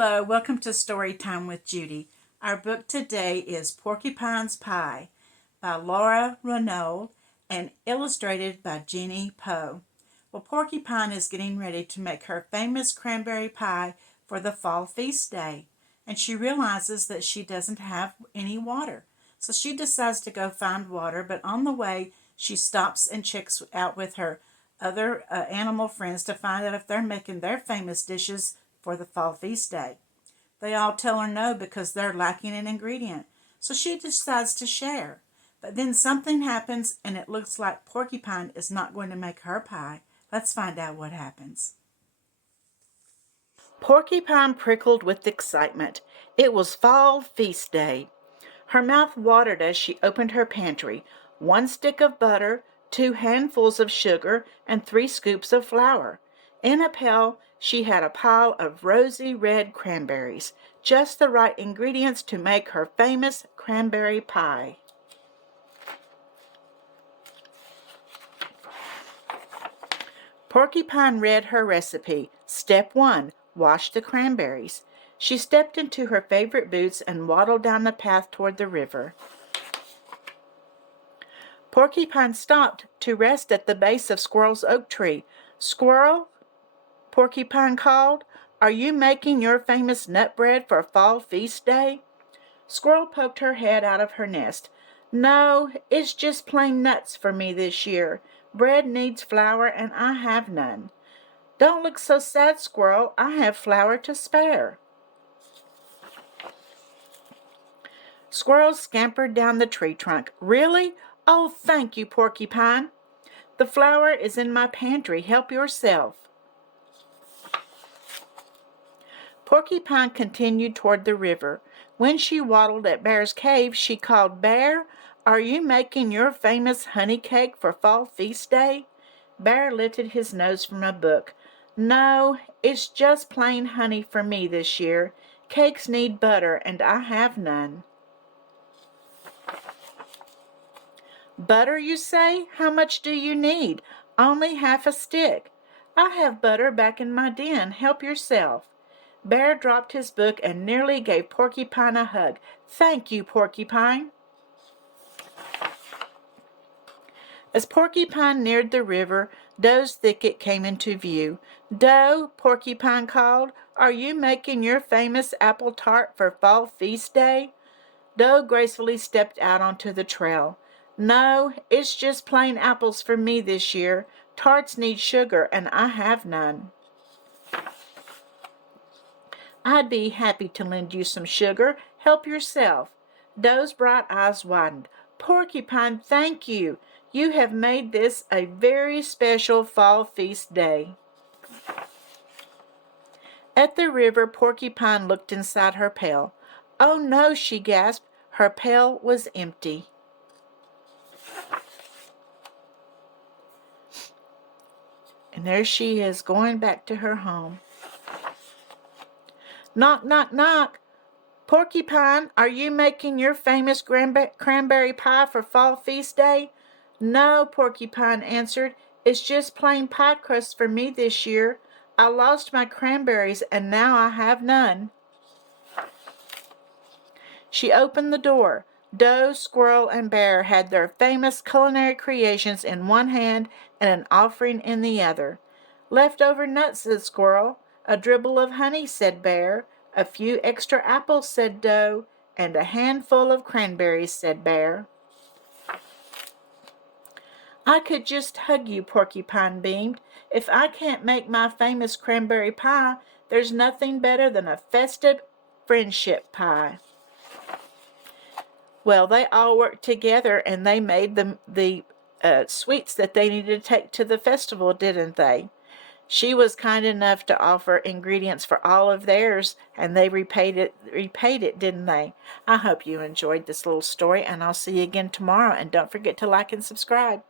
Hello, welcome to Story Time with Judy. Our book today is Porcupine's Pie by Laura Renaud and illustrated by Jeannie Poe. Well, Porcupine is getting ready to make her famous cranberry pie for the fall feast day, and she realizes that she doesn't have any water. So she decides to go find water, but on the way, she stops and checks out with her other animal friends to find out if they're making their famous dishes for the fall feast day. They all tell her no because they're lacking an ingredient. So she decides to share. But then something happens and it looks like Porcupine is not going to make her pie. Let's find out what happens. Porcupine prickled with excitement. It was fall feast day. Her mouth watered as she opened her pantry. 1 stick of butter, 2 handfuls of sugar, and 3 scoops of flour. In a pail, she had a pile of rosy red cranberries, just the right ingredients to make her famous cranberry pie. Porcupine read her recipe. Step 1, wash the cranberries. She stepped into her favorite boots and waddled down the path toward the river. Porcupine stopped to rest at the base of Squirrel's oak tree. "Squirrel," Porcupine called, "are you making your famous nut bread for fall feast day?" Squirrel poked her head out of her nest. "No, it's just plain nuts for me this year. Bread needs flour and I have none." "Don't look so sad, Squirrel. I have flour to spare." Squirrel scampered down the tree trunk. "Really? Oh, thank you, Porcupine. The flour is in my pantry. Help yourself." Porcupine continued toward the river. When she waddled at Bear's cave, she called, "Bear, are you making your famous honey cake for fall feast day?" Bear lifted his nose from a book. "No, it's just plain honey for me this year. Cakes need butter, and I have none." "Butter, you say? How much do you need?" "Only half a stick." "I have butter back in my den. Help yourself." Bear dropped his book and nearly gave Porcupine a hug. "Thank you, Porcupine." As Porcupine neared the river, Doe's thicket came into view. "Doe," Porcupine called, "are you making your famous apple tart for fall feast day?" Doe gracefully stepped out onto the trail. "No, it's just plain apples for me this year. Tarts need sugar, and I have none." "I'd be happy to lend you some sugar. Help yourself." Doe's bright eyes widened. "Porcupine, thank you. You have made this a very special fall feast day." At the river, Porcupine looked inside her pail. "Oh no," she gasped. Her pail was empty. And there she is, going back to her home. "Knock, knock, knock. Porcupine, are you making your famous cranberry pie for fall feast day?" "No," Porcupine answered. "It's just plain pie crust for me this year. I lost my cranberries and now I have none." She opened the door. Doe, Squirrel, and Bear had their famous culinary creations in one hand and an offering in the other. "Leftover nuts," said Squirrel. "A dribble of honey," said Bear. "A few extra apples," said Doe. "And a handful of cranberries," said Bear. "I could just hug you," Porcupine beamed. "If I can't make my famous cranberry pie, there's nothing better than a festive friendship pie." Well, they all worked together and they made the sweets that they needed to take to the festival, didn't they? She was kind enough to offer ingredients for all of theirs, and they repaid it, didn't they? I hope you enjoyed this little story, and I'll see you again tomorrow. And don't forget to like and subscribe.